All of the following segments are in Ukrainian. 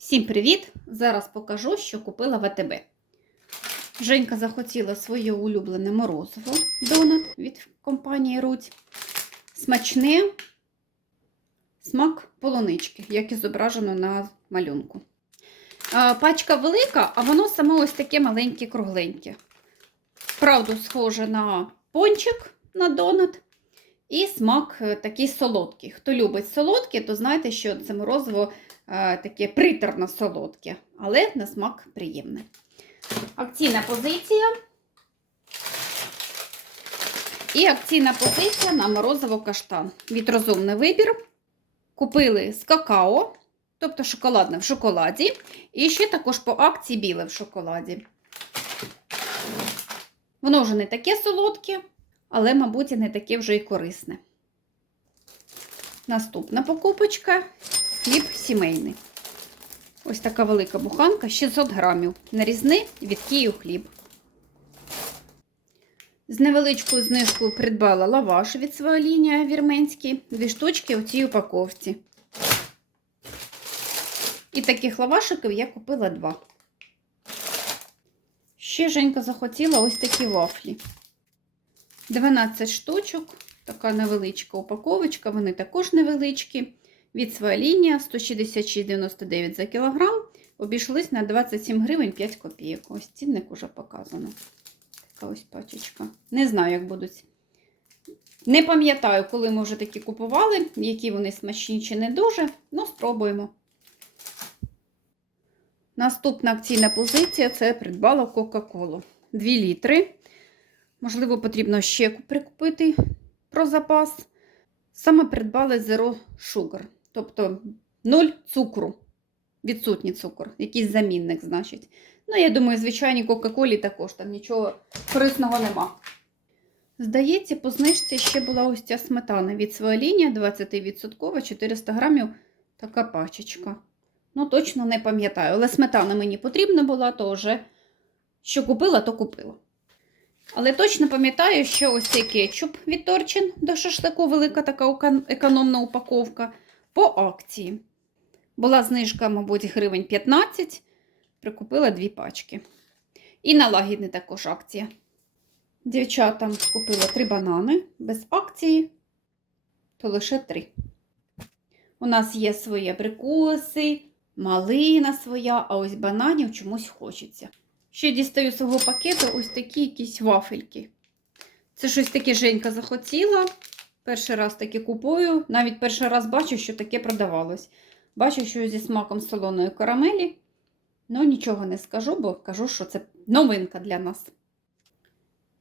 Всім привіт! Зараз покажу, що купила в АТБ. Женька захотіла своє улюблене морозиво донат від компанії Руть. Смачне смак полунички, як і зображено на малюнку. Пачка велика, а воно саме ось таке маленьке кругленьке. Правду, схоже на пончик на донат. І смак е, такий солодкий. Хто любить солодке, то знаєте, що це морозиво е, таке приторно солодке, але на смак приємне. Акційна позиція. І акційна позиція на морозиво каштан. Від розумний вибір. Купили з какао, тобто шоколадне в шоколаді. І ще також по акції біле в шоколаді. Воно вже не таке солодке, але, мабуть, і не таке вже і корисне. Наступна покупочка хліб сімейний. Ось така велика буханка, 600 грамів. Нарізний від Київ хліб. З невеличкою знижкою придбала лаваш від своєї лінії вірменський. Дві штучки у цій упаковці. І таких лавашиків я купила два. Ще Женька захотіла ось такі вафлі. 12 штучок, така невеличка упаковочка, вони також невеличкі. Від своя лінія 166,99 за кілограм. Обійшлись на 27 гривень 5 копійок. Ось цінник уже показано. Така ось пачечка. Не знаю, як будуть. Не пам'ятаю, коли ми вже такі купували, які вони смачні чи не дуже, ну спробуємо. Наступна акційна позиція це придбала Кока-Колу. 2 літри. Можливо, потрібно ще прикупити про запас. Саме придбали Zero Sugar, тобто 0 цукру, відсутній цукор, якийсь замінник, значить. Ну, я думаю, звичайній Кока-Колі також там нічого корисного нема. Здається, по знижці ще була ось ця сметана від своєї лінії 20% 400 грамів така пачечка. Ну, точно не пам'ятаю, але сметана мені потрібна була, то вже що купила, то купила. Але точно пам'ятаю, що ось цей кетчуп від Торчин до шашлику, велика така економна упаковка, по акції. Була знижка, мабуть, гривень 15, прикупила дві пачки. І на лагідний також акція. Дівчатам купила три банани без акції, то лише три. У нас є свої абрикоси, малина своя, а ось бананів чомусь хочеться. Ще дістаю з свого пакету ось такі якісь вафельки. Це щось таке Женька захотіла. Перший раз таке купую. Навіть перший раз бачу, що таке продавалось. Бачу, що зі смаком солоної карамелі. Ну, нічого не скажу, бо кажу, що це новинка для нас.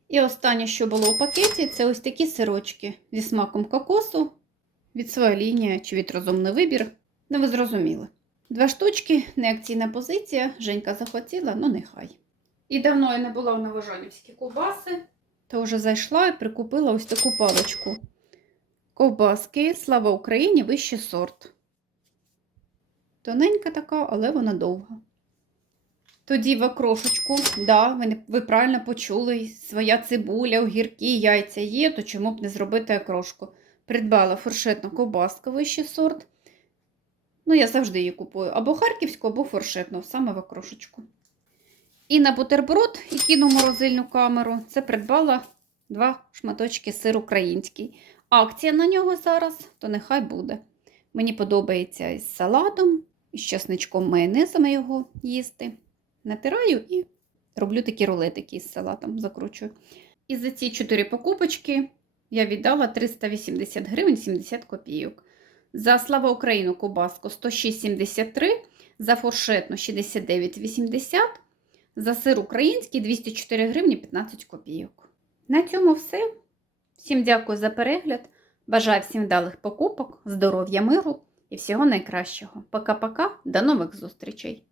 І останнє, що було у пакеті, це ось такі сирочки зі смаком кокосу від своєї лінії чи від розумний вибір. Ну, ви зрозуміли. Два штучки, не акційна позиція. Женька захотіла, ну нехай. І давно я не була в новожанівській ковбаси, то вже зайшла і прикупила ось таку паличку. Ковбаски, слава Україні, вищий сорт. Тоненька така, але вона довга. Тоді в окрошечку, да, ви, ви правильно почули, своя цибуля, огірки, яйця є, то чому б не зробити окрошку? Придбала фуршетну ковбаску вищий сорт. Ну, я завжди її купую або харківську, або фуршетну, саме в окрошечку. І на бутерброд, і кину морозильну камеру, це придбала два шматочки сир український. Акція на нього зараз, то нехай буде. Мені подобається із салатом, із часничком майонезом його їсти. Натираю і роблю такі рулетики із салатом, закручую. І за ці чотири покупочки я віддала 380 гривень 70 копійок. За Слава Україну кобаску 106,73, за фуршетну 69,80, за сир український 204 гривні 15 копійок. На цьому все. Всім дякую за перегляд. Бажаю всім вдалих покупок, здоров'я, миру і всього найкращого. Пока-пока, до нових зустрічей!